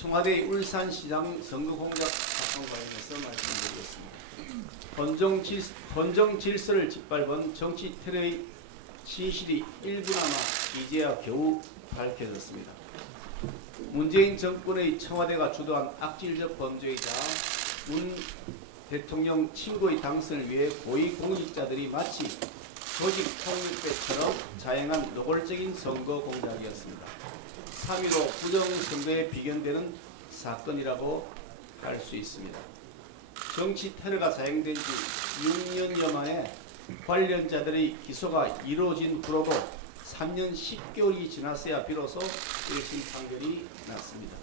청와대 울산시장 선거공작 사건 관련해서 말씀드리겠습니다. 헌정 질서를 짓밟은 정치 테러의 진실이 일부나마 이제야 겨우 밝혀졌습니다. 문재인 정권의 청와대가 주도한 악질적 범죄이자 문 대통령 친구의 당선을 위해 고위공직자들이 마치 조직 통일배처럼 자행한 노골적인 선거 공작이었습니다. 3.15 부정선거에 비견되는 사건이라고 할 수 있습니다. 정치 테러가 자행된 지 6년여 만에 관련자들의 기소가 이루어진 후로도 3년 10개월이 지났어야 비로소 1심 판결이 났습니다.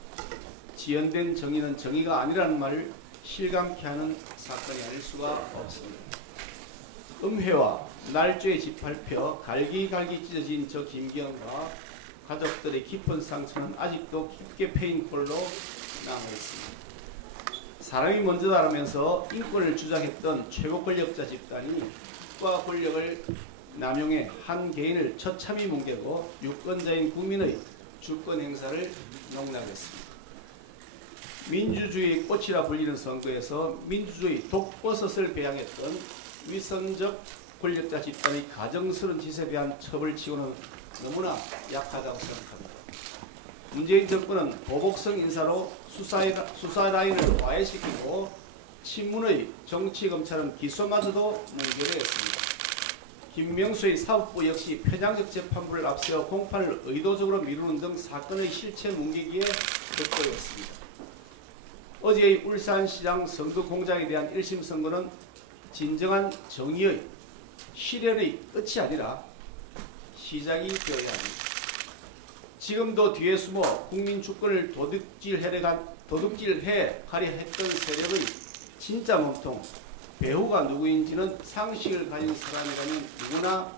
지연된 정의는 정의가 아니라는 말을 실감케 하는 사건이 아닐 수가 없습니다. 음해와 날조에 짓밟혀 갈기갈기 찢어진 저 김기현과 가족들의 깊은 상처는 아직도 깊게 패인 꼴로 남아있습니다. 사람이 먼저다라면서 인권을 주장했던 최고 권력자 집단이 국가 권력을 남용해 한 개인을 처참히 뭉개고 유권자인 국민의 주권 행사를 농락했습니다. 민주주의의 꽃이라 불리는 선거에서 민주주의 독버섯을 배양했던 위선적 권력자 집단의 가정스러운 짓에 대한 처벌치고는 너무나 약하다고 생각합니다. 문재인 정권은 보복성 인사로 수사 라인을 와해시키고 친문의 정치검찰은 기소마저도 무결했습니다. 김명수의 사법부 역시 편향적 재판부를 앞세워 공판을 의도적으로 미루는 등 사건의 실체 뭉개기에 돋보였습니다. 어제의 울산시장 선거 공작에 대한 1심 선고는 진정한 정의의 실현의 끝이 아니라 시작이 되어야 합니다. 지금도 뒤에 숨어 국민 주권을 도둑질해 가려 했던 세력의 진짜 몸통 배후가 누구인지는 상식을 가진 사람이라면 누구나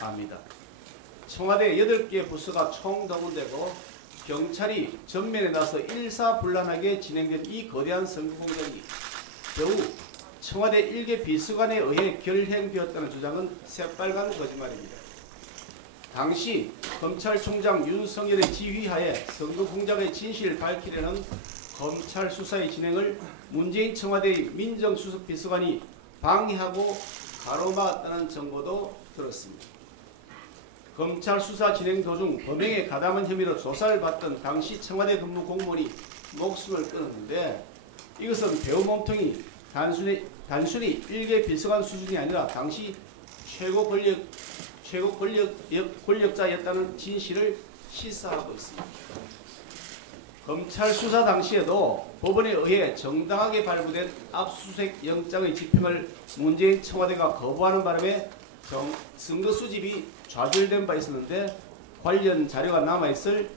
압니다. 청와대 8개 부서가 총동원되고 경찰이 전면에 나서 일사불란하게 진행된 이 거대한 선거공작이 겨우 청와대 일개 비서관에 의해 결행되었다는 주장은 새빨간 거짓말입니다. 당시 검찰총장 윤석열의 지휘하에 선거공작의 진실을 밝히려는 검찰 수사의 진행을 문재인 청와대의 민정수석 비서관이 방해하고 가로막았다는 정보도 들었습니다. 검찰 수사 진행 도중 범행에 가담한 혐의로 조사를 받던 당시 청와대 근무 공무원이 목숨을 끊었는데 이것은 배후 몸통이 단순히 일개 비서관 수준이 아니라 당시 최고 권력자였다는 진실을 시사하고 있습니다. 검찰 수사 당시에도 법원에 의해 정당하게 발부된 압수수색 영장의 집행을 문재인 청와대가 거부하는 바람에 선거 수집이 좌절된 바 있었는데 관련 자료가 남아있을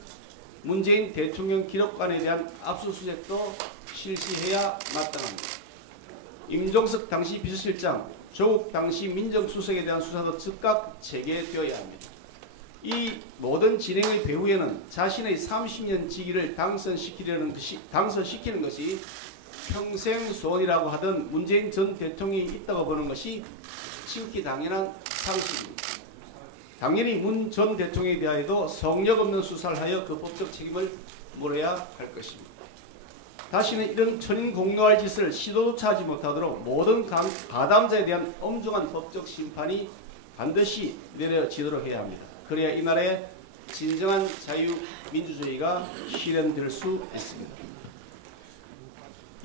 문재인 대통령 기록관에 대한 압수수색도 실시해야 마땅합니다. 임종석 당시 비서실장, 조국 당시 민정수석에 대한 수사도 즉각 재개되어야 합니다. 이 모든 진행의 배후에는 자신의 30년 직위를 당선시키는 것이 평생 소원이라고 하던 문재인 전 대통령이 있다고 보는 것이 지극히 당연한 상식입니다. 당연히 문 전 대통령에 대하여도 성역 없는 수사를 하여 그 법적 책임을 물어야 할 것입니다. 다시는 이런 천인공노할 짓을 시도조차 하지 못하도록 모든 가담자에 대한 엄중한 법적 심판이 반드시 내려지도록 해야 합니다. 그래야 이 나라의 진정한 자유민주주의가 실현될 수 있습니다.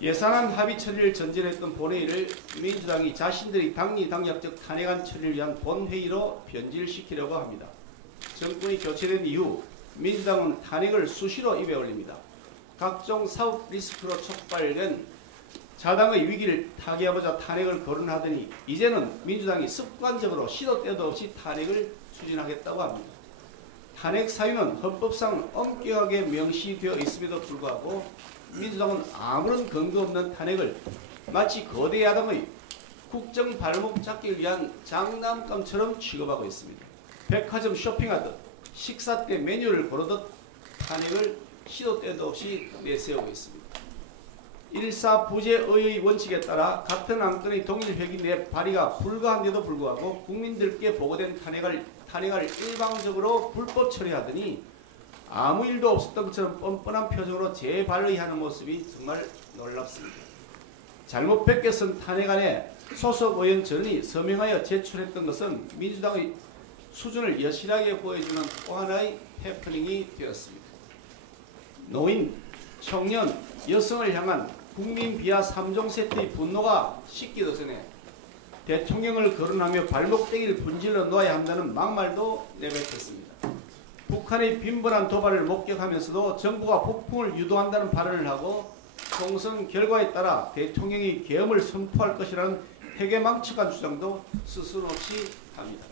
예산안 합의 처리를 전제했던 본회의를 민주당이 자신들이 당리당략적 탄핵안 처리를 위한 본회의로 변질시키려고 합니다. 정권이 교체된 이후 민주당은 탄핵을 수시로 입에 올립니다. 각종 사법 리스크로 촉발된 자당의 위기를 타개해보자 탄핵을 거론하더니 이제는 민주당이 습관적으로 시도 때도 없이 탄핵을 추진하겠다고 합니다. 탄핵 사유는 헌법상 엄격하게 명시되어 있음에도 불구하고 민주당은 아무런 근거 없는 탄핵을 마치 거대 야당의 국정 발목 잡기를 위한 장난감처럼 취급하고 있습니다. 백화점 쇼핑하듯 식사 때 메뉴를 고르듯 탄핵을 시도 때도 없이 내세우고 있습니다. 일사부재의 원칙에 따라 같은 안건의 동일 회기 내 발의가 불가한데도 불구하고 국민들께 보고된 탄핵을 일방적으로 불법 처리하더니 아무 일도 없었던 것처럼 뻔뻔한 표정으로 재발의하는 모습이 정말 놀랍습니다. 잘못 베껴선 탄핵안에 소속 의원 전원이 서명하여 제출했던 것은 민주당의 수준을 여실하게 보여주는 또 하나의 해프닝이 되었습니다. 노인, 청년, 여성을 향한 국민 비하 3종 세트의 분노가 식기도 전에 대통령을 거론하며 발목대기를 분질러 놓아야 한다는 막말도 내뱉었습니다. 북한의 빈번한 도발을 목격하면서도 정부가 폭풍을 유도한다는 발언을 하고 총선 결과에 따라 대통령이 계엄을 선포할 것이라는 회개망측한 주장도 스스럼없이 합니다.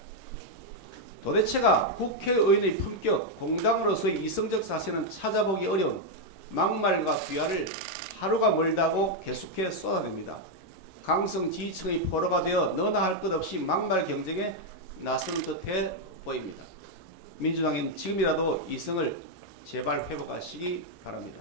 도대체가 국회의원의 품격, 공당으로서의 이성적 사세는 찾아보기 어려운 막말과 비하를 하루가 멀다고 계속해 쏟아냅니다. 강성 지지층의 포로가 되어 너나 할 것 없이 막말 경쟁에 나선 듯해 보입니다. 민주당은 지금이라도 이성을 제발 회복하시기 바랍니다.